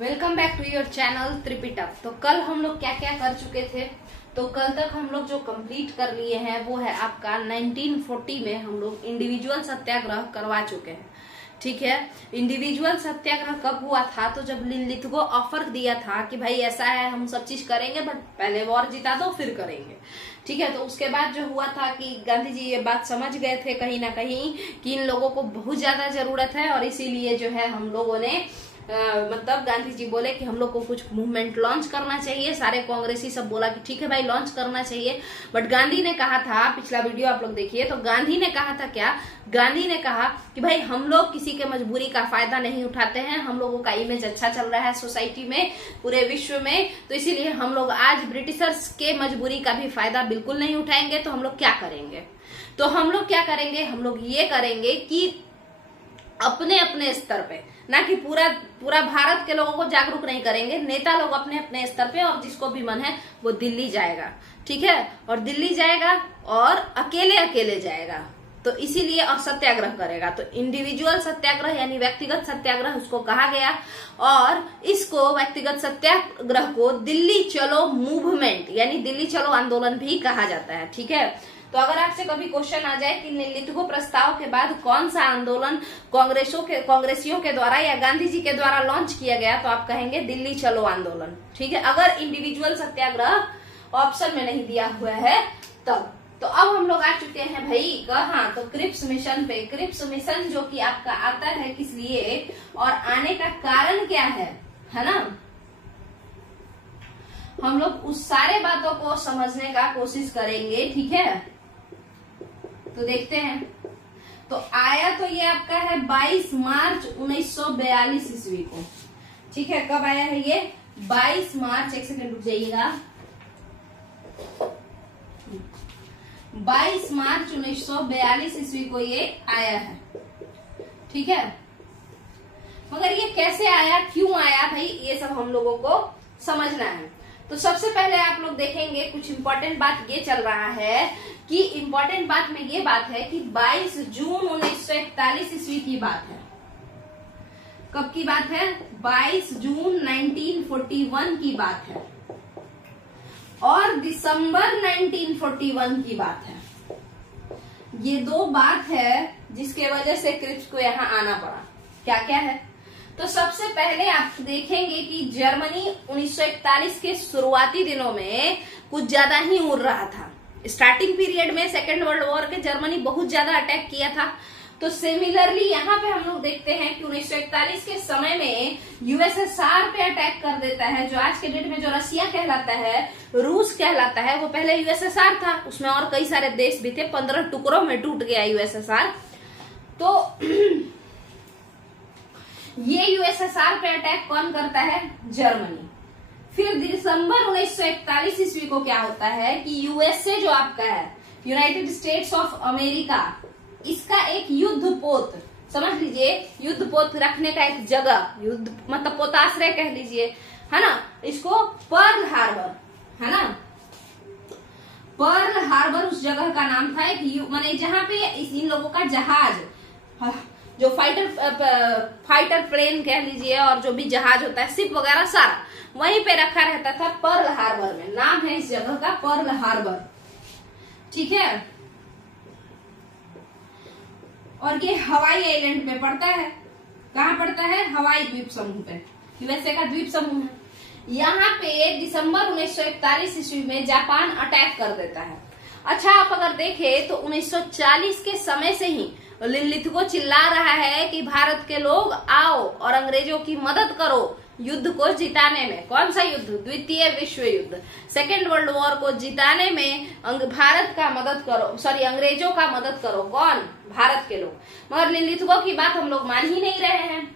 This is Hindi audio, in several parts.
Welcome back to your channel Tripitak. तो कल हम लोग क्या क्या कर चुके थे, तो कल तक हम लोग जो कंप्लीट कर लिए हैं वो है आपका 1940 में हम लोग इंडिविजुअल सत्याग्रह करवा चुके हैं। ठीक है, इंडिविजुअल सत्याग्रह कब हुआ था? तो जब लिनलिथगो ऑफर दिया था कि भाई ऐसा है हम सब चीज करेंगे बट पहले वॉर जिता दो फिर करेंगे। ठीक है, तो उसके बाद जो हुआ था कि गांधी जी ये बात समझ गए थे कहीं ना कहीं कि इन लोगों को बहुत ज्यादा जरूरत है और इसीलिए जो है हम लोगों ने मतलब गांधी जी बोले कि हम लोग को कुछ मूवमेंट लॉन्च करना चाहिए। सारे कांग्रेसी सब बोला कि ठीक है भाई लॉन्च करना चाहिए, बट गांधी ने कहा था, पिछला वीडियो आप लोग देखिए, तो गांधी ने कहा था क्या, गांधी ने कहा कि भाई हम लोग किसी के मजबूरी का फायदा नहीं उठाते हैं, हम लोगों का इमेज अच्छा चल रहा है सोसाइटी में, पूरे विश्व में, तो इसीलिए हम लोग आज ब्रिटिशर्स के मजबूरी का भी फायदा बिल्कुल नहीं उठाएंगे। तो हम लोग क्या करेंगे? तो हम लोग क्या करेंगे, हम लोग ये करेंगे कि अपने अपने स्तर पे, ना कि पूरा भारत के लोगों को जागरूक नहीं करेंगे, नेता लोग अपने अपने स्तर पे, और जिसको भी मन है वो दिल्ली जाएगा। ठीक है, और दिल्ली जाएगा और अकेले अकेले जाएगा, तो इसीलिए और सत्याग्रह करेगा। तो इंडिविजुअल सत्याग्रह यानी व्यक्तिगत सत्याग्रह उसको कहा गया, और इसको व्यक्तिगत सत्याग्रह को दिल्ली चलो मूवमेंट यानी दिल्ली चलो आंदोलन भी कहा जाता है। ठीक है, तो अगर आपसे कभी क्वेश्चन आ जाए कि लिनलिथगो प्रस्ताव के बाद कौन सा आंदोलन कांग्रेसियों के द्वारा या गांधी जी के द्वारा लॉन्च किया गया, तो आप कहेंगे दिल्ली चलो आंदोलन। ठीक है, अगर इंडिविजुअल सत्याग्रह ऑप्शन में नहीं दिया हुआ है तब। तो अब हम लोग आ चुके हैं भाई कहाँ, तो क्रिप्स मिशन पे। क्रिप्स मिशन जो कि आपका आता है किस लिए और आने का कारण क्या है ना, हम लोग उस सारे बातों को समझने का कोशिश करेंगे। ठीक है, तो देखते हैं। तो आया तो ये आपका है 22 मार्च 1942 ईस्वी को। ठीक है, कब आया है ये? 22 मार्च, एक सेकंड रुक जाइएगा, 22 मार्च 1942 ईस्वी को ये आया है। ठीक है, मगर ये कैसे आया, क्यों आया भाई, ये सब हम लोगों को समझना है। तो सबसे पहले आप लोग देखेंगे कुछ इम्पोर्टेंट बात ये चल रहा है कि इम्पोर्टेंट बात में ये बात है कि 22 जून 1941 ईस्वी की बात है। कब की बात है? 22 जून 1941 की बात है और दिसंबर 1941 की बात है। ये दो बात है जिसके वजह से क्रिप्स को यहाँ आना पड़ा। क्या क्या है? तो सबसे पहले आप देखेंगे कि जर्मनी 1941 के शुरुआती दिनों में कुछ ज्यादा ही उड़ रहा था। स्टार्टिंग पीरियड में सेकेंड वर्ल्ड वॉर के जर्मनी बहुत ज्यादा अटैक किया था। तो सिमिलरली यहाँ पे हम लोग देखते हैं कि 1941 के समय में यूएसएसआर पे अटैक कर देता है। जो आज के डेट में जो रसिया कहलाता है, रूस कहलाता है, वो पहले यूएसएसआर था, उसमें और कई सारे देश भी थे, 15 टुकड़ों में टूट गया यूएसएसआर। तो ये यूएसएसआर पे अटैक कौन करता है? जर्मनी। फिर दिसंबर 1941 ईस्वी को क्या होता है कि यूएसए जो आपका है, यूनाइटेड स्टेट्स ऑफ अमेरिका, इसका एक युद्ध पोत, समझ लीजिए युद्ध पोत रखने का एक जगह, युद्ध मतलब पोताश्रय कह लीजिए, है ना, इसको पर्ल हार्बर, है ना, पर्ल हार्बर उस जगह का नाम था। एक माने जहां पे इन लोगों का जहाज, जो फाइटर प्लेन कह लीजिए और जो भी जहाज होता है, शिप वगैरह सारा वहीं पे रखा रहता था, पर्ल हार्बर में। नाम है इस जगह का पर्ल हार्बर। ठीक है, और ये हवाई आइलैंड पे पड़ता है। कहाँ पड़ता है? हवाई द्वीप समूह पे, यूएसए का द्वीप समूह है। यहाँ पे दिसंबर 1941 ईस्वी में जापान अटैक कर देता है। अच्छा, आप अगर देखें तो 1940 के समय से ही लिनलिथगो चिल्ला रहा है कि भारत के लोग आओ और अंग्रेजों की मदद करो युद्ध को जिताने में। कौन सा युद्ध? द्वितीय विश्व युद्ध, सेकेंड वर्ल्ड वॉर को जिताने में भारत का मदद करो, सॉरी अंग्रेजों का मदद करो। कौन? भारत के लोग। मगर लिनलिथगो की बात हम लोग मान ही नहीं रहे हैं,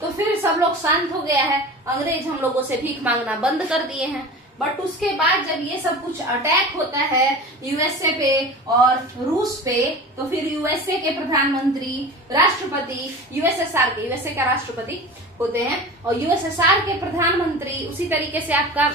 तो फिर सब लोग शांत हो गया है, अंग्रेज हम लोगों से भीख मांगना बंद कर दिए हैं। बट उसके बाद जब ये सब कुछ अटैक होता है यूएसए पे और रूस पे, तो फिर यूएसए के प्रधानमंत्री, राष्ट्रपति, यूएसएसआर के, यूएसए का राष्ट्रपति होते हैं, और यूएसएसआर के प्रधानमंत्री, उसी तरीके से आपका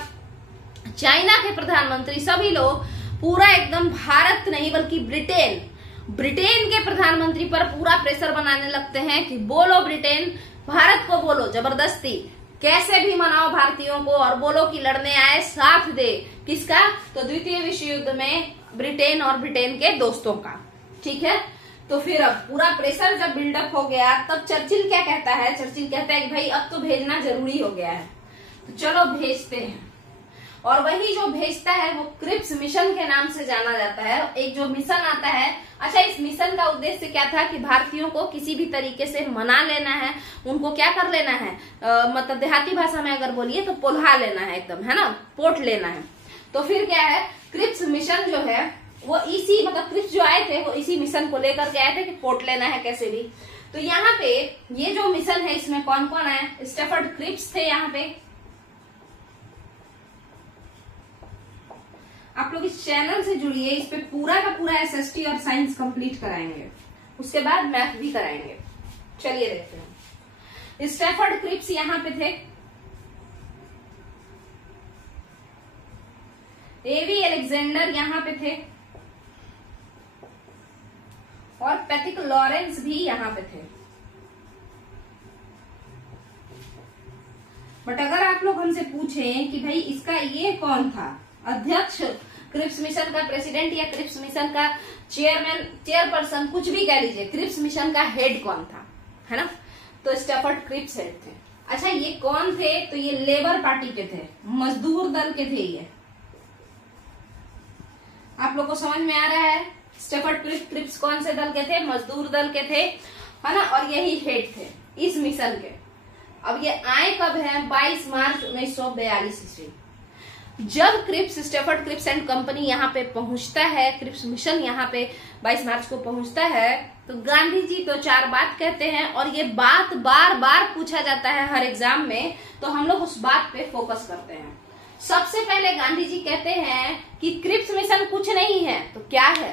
चाइना के प्रधानमंत्री, सभी लोग पूरा एकदम भारत नहीं बल्कि ब्रिटेन के प्रधानमंत्री पर पूरा प्रेशर बनाने लगते हैं कि बोलो ब्रिटेन, भारत को बोलो जबरदस्ती कैसे भी मनाओ भारतीयों को और बोलो कि लड़ने आए, साथ दे किसका, तो द्वितीय विश्व युद्ध में ब्रिटेन और ब्रिटेन के दोस्तों का। ठीक है, तो फिर अब पूरा प्रेशर जब बिल्डअप हो गया तब चर्चिल क्या कहता है, चर्चिल कहता है कि भाई अब तो भेजना जरूरी हो गया है, तो चलो भेजते हैं। और वही जो भेजता है वो क्रिप्स मिशन के नाम से जाना जाता है। एक जो मिशन आता है, अच्छा इस मिशन का उद्देश्य क्या था कि भारतीयों को किसी भी तरीके से मना लेना है, उनको क्या कर लेना है, मतलब देहाती भाषा में अगर बोलिए तो पोल्हा लेना है एकदम, है ना, पोट लेना है। तो फिर क्या है, क्रिप्स मिशन जो है वो इसी मतलब क्रिप्स जो आए थे वो इसी मिशन को लेकर के आए थे कि पोर्ट लेना है कैसे भी। तो यहाँ पे ये जो मिशन है इसमें कौन कौन आया, स्टेफर्ड क्रिप्स थे यहाँ पे। आप लोग इस चैनल से जुड़िए, इस पे पूरा का पूरा एसएसटी और साइंस कंप्लीट कराएंगे, उसके बाद मैथ भी कराएंगे। चलिए देखते हैं, स्टेफर्ड क्रिप्स यहाँ पे थे, एवी अलेक्जेंडर यहाँ पे थे और पैथिक लॉरेंस भी यहाँ पे थे। बट अगर आप लोग हमसे पूछें कि भाई इसका ये कौन था अध्यक्ष, क्रिप्स मिशन का प्रेसिडेंट या क्रिप्स मिशन का चेयरमैन, चेयरपर्सन, कुछ भी कह लीजिए, क्रिप्स मिशन का हेड कौन था, है ना, तो स्टेफर्ड क्रिप्स हेड थे। अच्छा ये कौन थे, तो ये लेबर पार्टी के थे, मजदूर दल के थे। ये आप लोग को समझ में आ रहा है, स्टेफर्ड क्रिप्स कौन से दल के थे, मजदूर दल के थे, है ना, और यही हेड थे इस मिशन के। अब ये आए कब है, 22 मार्च 1942 ईस्वी। जब Cripps, Stafford Cripps and company यहाँ पे पहुंचता है, क्रिप्स मिशन यहाँ पे 22 मार्च को पहुंचता है, तो गांधी जी तो 4 बात कहते हैं और ये बात बार बार पूछा जाता है हर एग्जाम में, तो हम लोग उस बात पे फोकस करते हैं। सबसे पहले गांधी जी कहते हैं कि क्रिप्स मिशन कुछ नहीं है, तो क्या है,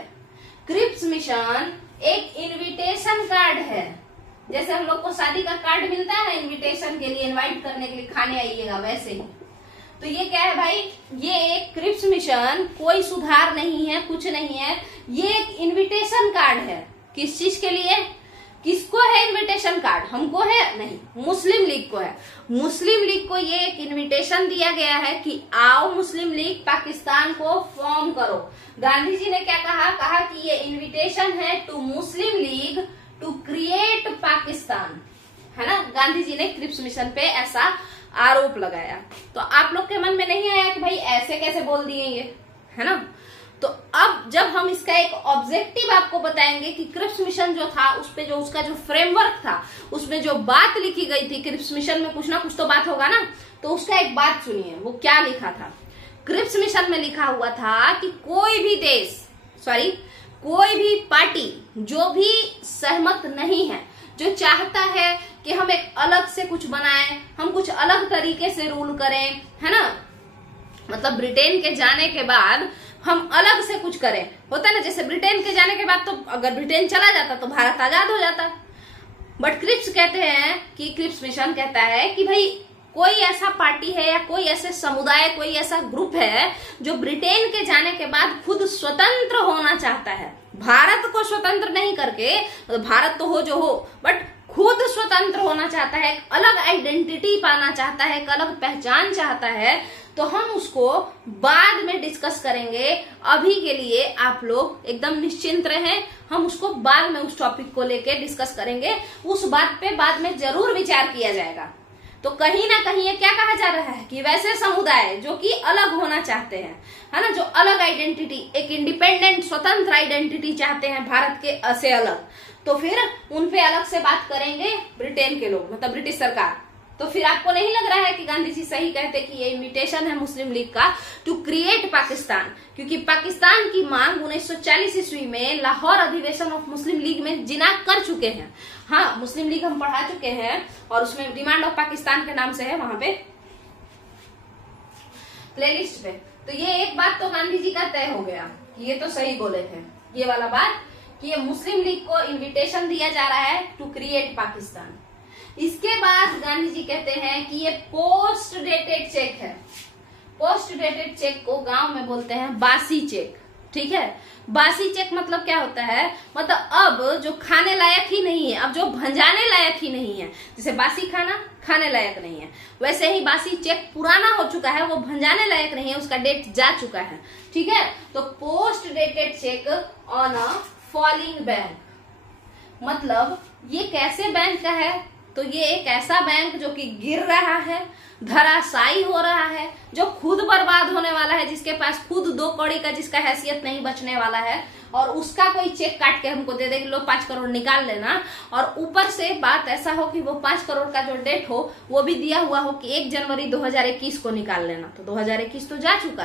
क्रिप्स मिशन एक इनविटेशन कार्ड है। जैसे हम लोग को शादी का कार्ड मिलता है ना इनविटेशन के लिए, इनवाइट करने के लिए, खाने आइएगा, वैसे ही। तो ये क्या है भाई, ये एक क्रिप्स मिशन कोई सुधार नहीं है, कुछ नहीं है, ये एक इनविटेशन कार्ड है। किस चीज के लिए, किसको है इनविटेशन कार्ड, हमको है नहीं, मुस्लिम लीग को है। मुस्लिम लीग को ये एक इनविटेशन दिया गया है कि आओ मुस्लिम लीग पाकिस्तान को फॉर्म करो। गांधी जी ने क्या कहा, कहा कि ये इनविटेशन है to Muslim League to create Pakistan, है ना। गांधी जी ने क्रिप्स मिशन पे ऐसा आरोप लगाया। तो आप लोग के मन में नहीं आया कि भाई ऐसे कैसे बोल दिए ये, है ना। तो अब जब हम इसका एक ऑब्जेक्टिव आपको बताएंगे कि क्रिप्स मिशन जो था उस पे जो उसका जो फ्रेमवर्क था, उसमें जो बात लिखी गई थी, क्रिप्स मिशन में कुछ ना कुछ तो बात होगा ना, तो उसका एक बात सुनिए, वो क्या लिखा था। क्रिप्स मिशन में लिखा हुआ था कि कोई भी देश, सॉरी कोई भी पार्टी जो भी सहमत नहीं है, जो चाहता है कि हम एक अलग से कुछ बनाएं, हम कुछ अलग तरीके से रूल करें, है ना, मतलब ब्रिटेन के जाने के बाद हम अलग से कुछ करें, होता है ना, जैसे ब्रिटेन के जाने के बाद तो अगर ब्रिटेन चला जाता तो भारत आजाद हो जाता। बट क्रिप्स कहते हैं कि क्रिप्स मिशन कहता है कि भाई कोई ऐसा पार्टी है या कोई ऐसे समुदाय, कोई ऐसा ग्रुप है जो ब्रिटेन के जाने के बाद खुद स्वतंत्र होना चाहता है, भारत को स्वतंत्र नहीं करके, भारत तो हो जो हो, बट खुद स्वतंत्र होना चाहता है, एक अलग आइडेंटिटी पाना चाहता है, एक अलग पहचान चाहता है, तो हम उसको बाद में डिस्कस करेंगे। अभी के लिए आप लोग एकदम निश्चिंत रहें, हम उसको बाद में उस टॉपिक को लेके डिस्कस करेंगे, उस बात पे बाद में जरूर विचार किया जाएगा। तो कहीं ना कहीं ये क्या कहा जा रहा है कि वैसे समुदाय जो कि अलग होना चाहते हैं, है ना, जो अलग आइडेंटिटी, एक इंडिपेंडेंट स्वतंत्र आइडेंटिटी चाहते हैं भारत के से अलग, तो फिर उनपे अलग से बात करेंगे ब्रिटेन के लोग, मतलब ब्रिटिश सरकार। तो फिर आपको नहीं लग रहा है कि गांधी जी सही कहते कि ये इन्विटेशन है मुस्लिम लीग का टू क्रिएट पाकिस्तान, क्योंकि पाकिस्तान की मांग 1940 ईस्वी में लाहौर अधिवेशन ऑफ मुस्लिम लीग में जिना कर चुके हैं। हाँ, मुस्लिम लीग हम पढ़ा चुके हैं और उसमें डिमांड ऑफ पाकिस्तान के नाम से है वहां पे प्लेलिस्ट पे। तो ये एक बात तो गांधी जी का तय हो गया, ये तो सही बोले थे ये वाला बात कि ये मुस्लिम लीग को इन्विटेशन दिया जा रहा है टू क्रिएट पाकिस्तान। इसके बाद गांधी जी कहते हैं कि ये पोस्ट डेटेड चेक है। पोस्ट डेटेड चेक को गांव में बोलते हैं बासी चेक, ठीक है। बासी चेक मतलब क्या होता है, मतलब अब जो खाने लायक ही नहीं है, अब जो भंजाने लायक ही नहीं है। जैसे बासी खाना खाने लायक नहीं है, वैसे ही बासी चेक पुराना हो चुका है, वो भंजाने लायक नहीं है, उसका डेट जा चुका है। ठीक है। तो post dated cheque on a falling bank, मतलब ये कैसे बैंक का है, तो ये एक ऐसा बैंक जो कि गिर रहा है, धराशायी हो रहा है, जो खुद बर्बाद होने वाला है, जिसके पास खुद 2 कौड़ी का जिसका हैसियत नहीं बचने वाला है, और उसका कोई चेक काट के हमको दे दे कि लो 5 करोड़ निकाल लेना, और ऊपर से बात ऐसा हो कि वो 5 करोड़ का जो डेट हो वो भी दिया हुआ हो कि 1 जनवरी 2021 को निकाल लेना। तो 2021 तो जा चुका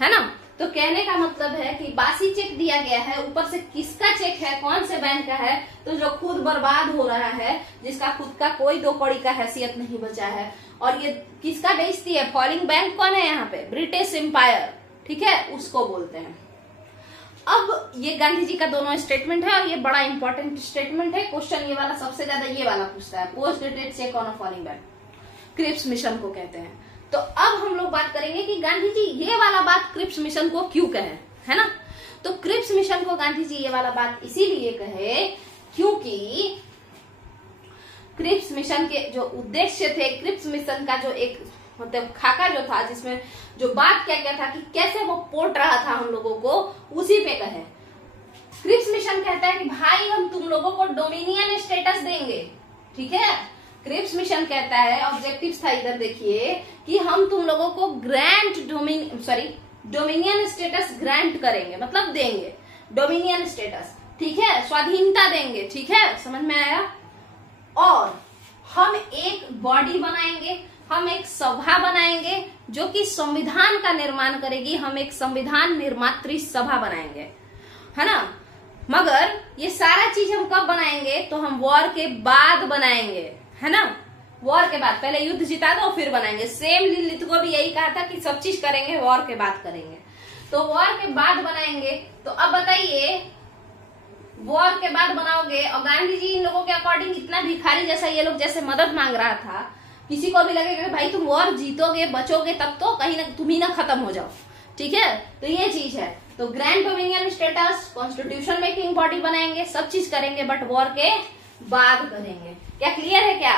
है ना। तो कहने का मतलब है कि बासी चेक दिया गया है, ऊपर से किसका चेक है, कौन से बैंक का है, तो जो खुद बर्बाद हो रहा है, जिसका खुद का कोई 2 कौड़ी का हैसियत नहीं बचा है। और ये किसका बेइज्जती है, फॉलिंग बैंक कौन है यहाँ पे, ब्रिटिश एम्पायर, ठीक है, उसको बोलते हैं। अब ये गांधी जी का दोनों स्टेटमेंट है और ये बड़ा इंपॉर्टेंट स्टेटमेंट है। क्वेश्चन ये वाला सबसे ज्यादा ये वाला पूछता है, post dated cheque on a falling bank, Cripps mission को कहते हैं। तो अब हम लोग बात करेंगे कि गांधी जी ये वाला बात क्रिप्स मिशन को क्यों कहे, है ना। तो क्रिप्स मिशन को गांधी जी ये वाला बात इसीलिए कहे क्योंकि क्रिप्स मिशन के जो उद्देश्य थे, क्रिप्स मिशन का जो एक मतलब खाका जो था, जिसमें जो बात क्या क्या था कि कैसे वो पोट रहा था हम लोगों को, उसी पे कहे। क्रिप्स मिशन कहता है कि भाई हम तुम लोगों को डोमिनियन स्टेटस देंगे, ठीक है। क्रिप्स मिशन कहता है, ऑब्जेक्टिव्स था इधर देखिए, कि हम तुम लोगों को डोमिनियन स्टेटस ग्रांट करेंगे, मतलब देंगे डोमिनियन स्टेटस, ठीक है, स्वाधीनता देंगे, ठीक है, समझ में आया। और हम एक बॉडी बनाएंगे, हम एक सभा बनाएंगे जो कि संविधान का निर्माण करेगी, हम एक संविधान निर्मात्री सभा बनाएंगे, है ना। मगर ये सारा चीज हम कब बनाएंगे, तो हम वॉर के बाद बनाएंगे, है ना। वॉर के बाद, पहले युद्ध जिता दो फिर बनाएंगे। सेम लिलित को भी यही कहा था कि सब चीज करेंगे वॉर के बाद करेंगे, तो वॉर के बाद बनाएंगे। तो अब बताइए, वॉर के बाद बनाओगे और गांधी जी इन लोगों के अकॉर्डिंग इतना भिखारी जैसा ये लोग जैसे मदद मांग रहा था, किसी को भी लगेगा कि भाई तुम वॉर जीतोगे बचोगे तब तो कहीं ना तुम ही ना खत्म हो जाओ, ठीक है। तो ये चीज है, तो grand dominion status, constitution making body बनाएंगे, सब चीज करेंगे, बट वॉर के बाद करेंगे। क्या क्लियर है क्या।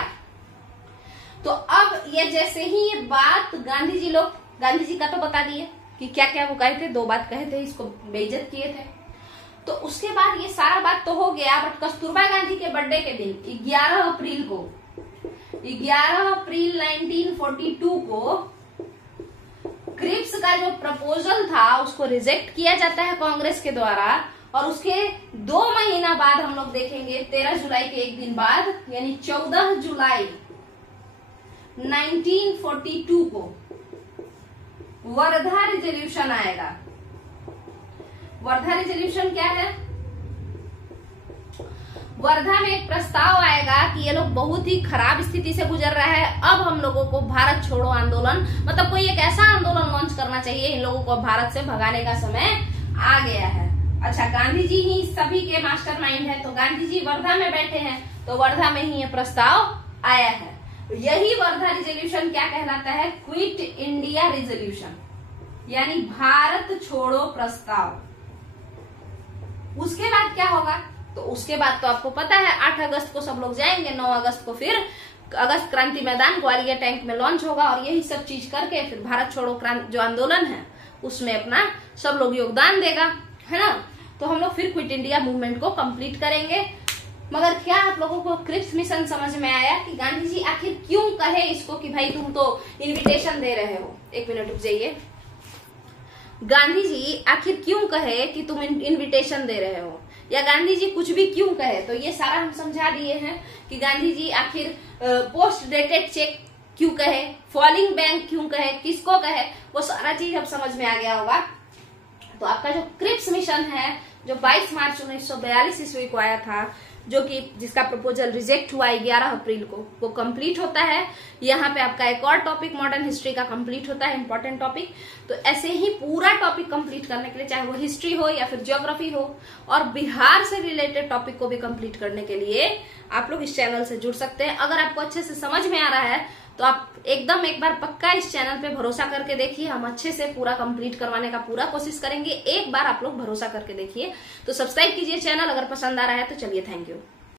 तो अब ये जैसे ही ये बात गांधी जी का तो बता दिए कि क्या क्या वो कहे थे, 2 बात कहे थे, इसको बेइज्जत किए थे। तो उसके बाद ये सारा बात तो हो गया, बट कस्तूरबा गांधी के बर्थडे के दिन 11 अप्रैल 1942 को क्रिप्स का जो प्रपोजल था उसको रिजेक्ट किया जाता है कांग्रेस के द्वारा। और उसके 2 महीना बाद हम लोग देखेंगे 13 जुलाई के एक दिन बाद, यानी 14 जुलाई 1942 को वर्धा रिजोल्यूशन आएगा। वर्धा रिजोल्यूशन क्या है, वर्धा में एक प्रस्ताव आएगा कि ये लोग बहुत ही खराब स्थिति से गुजर रहा है, अब हम लोगों को भारत छोड़ो आंदोलन, मतलब कोई एक ऐसा आंदोलन लॉन्च करना चाहिए, इन लोगों को भारत से भगाने का समय आ गया है। अच्छा, गांधी जी ही सभी के मास्टरमाइंड है, तो गांधी जी वर्धा में बैठे हैं, तो वर्धा में ही ये प्रस्ताव आया है। यही वर्धा रिजोल्यूशन क्या कहलाता है, क्विट इंडिया रिजोल्यूशन, यानी भारत छोड़ो प्रस्ताव। उसके बाद क्या होगा, तो उसके बाद तो आपको पता है 8 अगस्त को सब लोग जाएंगे, 9 अगस्त को फिर अगस्त क्रांति मैदान ग्वालियर टैंक में लॉन्च होगा, और यही सब चीज करके फिर भारत छोड़ो जो आंदोलन है उसमें अपना सब लोग योगदान देगा, है ना। तो हम लोग फिर क्विट इंडिया मूवमेंट को कंप्लीट करेंगे। मगर क्या आप लोगों को क्रिप्स मिशन समझ में आया कि गांधी जी आखिर क्यों कहे इसको कि भाई तुम तो इन्विटेशन दे रहे हो। एक मिनट रुक जाइए, गांधी जी आखिर क्यों कहे कि तुम इन्विटेशन दे रहे हो, या गांधी जी कुछ भी क्यों कहे, तो ये सारा हम समझा दिए हैं कि गांधी जी आखिर पोस्ट डेटेड चेक क्यों कहे, फॉलिंग बैंक क्यों कहे, किसको कहे, वो सारा चीज अब समझ में आ गया होगा। तो आपका जो क्रिप्स मिशन है जो 22 मार्च 1942 ईस्वी को आया था, जो कि जिसका प्रपोजल रिजेक्ट हुआ 11 अप्रैल को, वो कंप्लीट होता है। यहाँ पे आपका एक और टॉपिक मॉडर्न हिस्ट्री का कंप्लीट होता है, इंपॉर्टेंट टॉपिक। तो ऐसे ही पूरा टॉपिक कंप्लीट करने के लिए, चाहे वो हिस्ट्री हो या फिर ज्योग्राफी हो, और बिहार से रिलेटेड टॉपिक को भी कंप्लीट करने के लिए आप लोग इस चैनल से जुड़ सकते हैं। अगर आपको अच्छे से समझ में आ रहा है तो आप एकदम एक बार पक्का इस चैनल पे भरोसा करके देखिए, हम अच्छे से पूरा कंप्लीट करवाने का पूरा कोशिश करेंगे। एक बार आप लोग भरोसा करके देखिए। तो सब्सक्राइब कीजिए चैनल, अगर पसंद आ रहा है तो। चलिए, थैंक यू।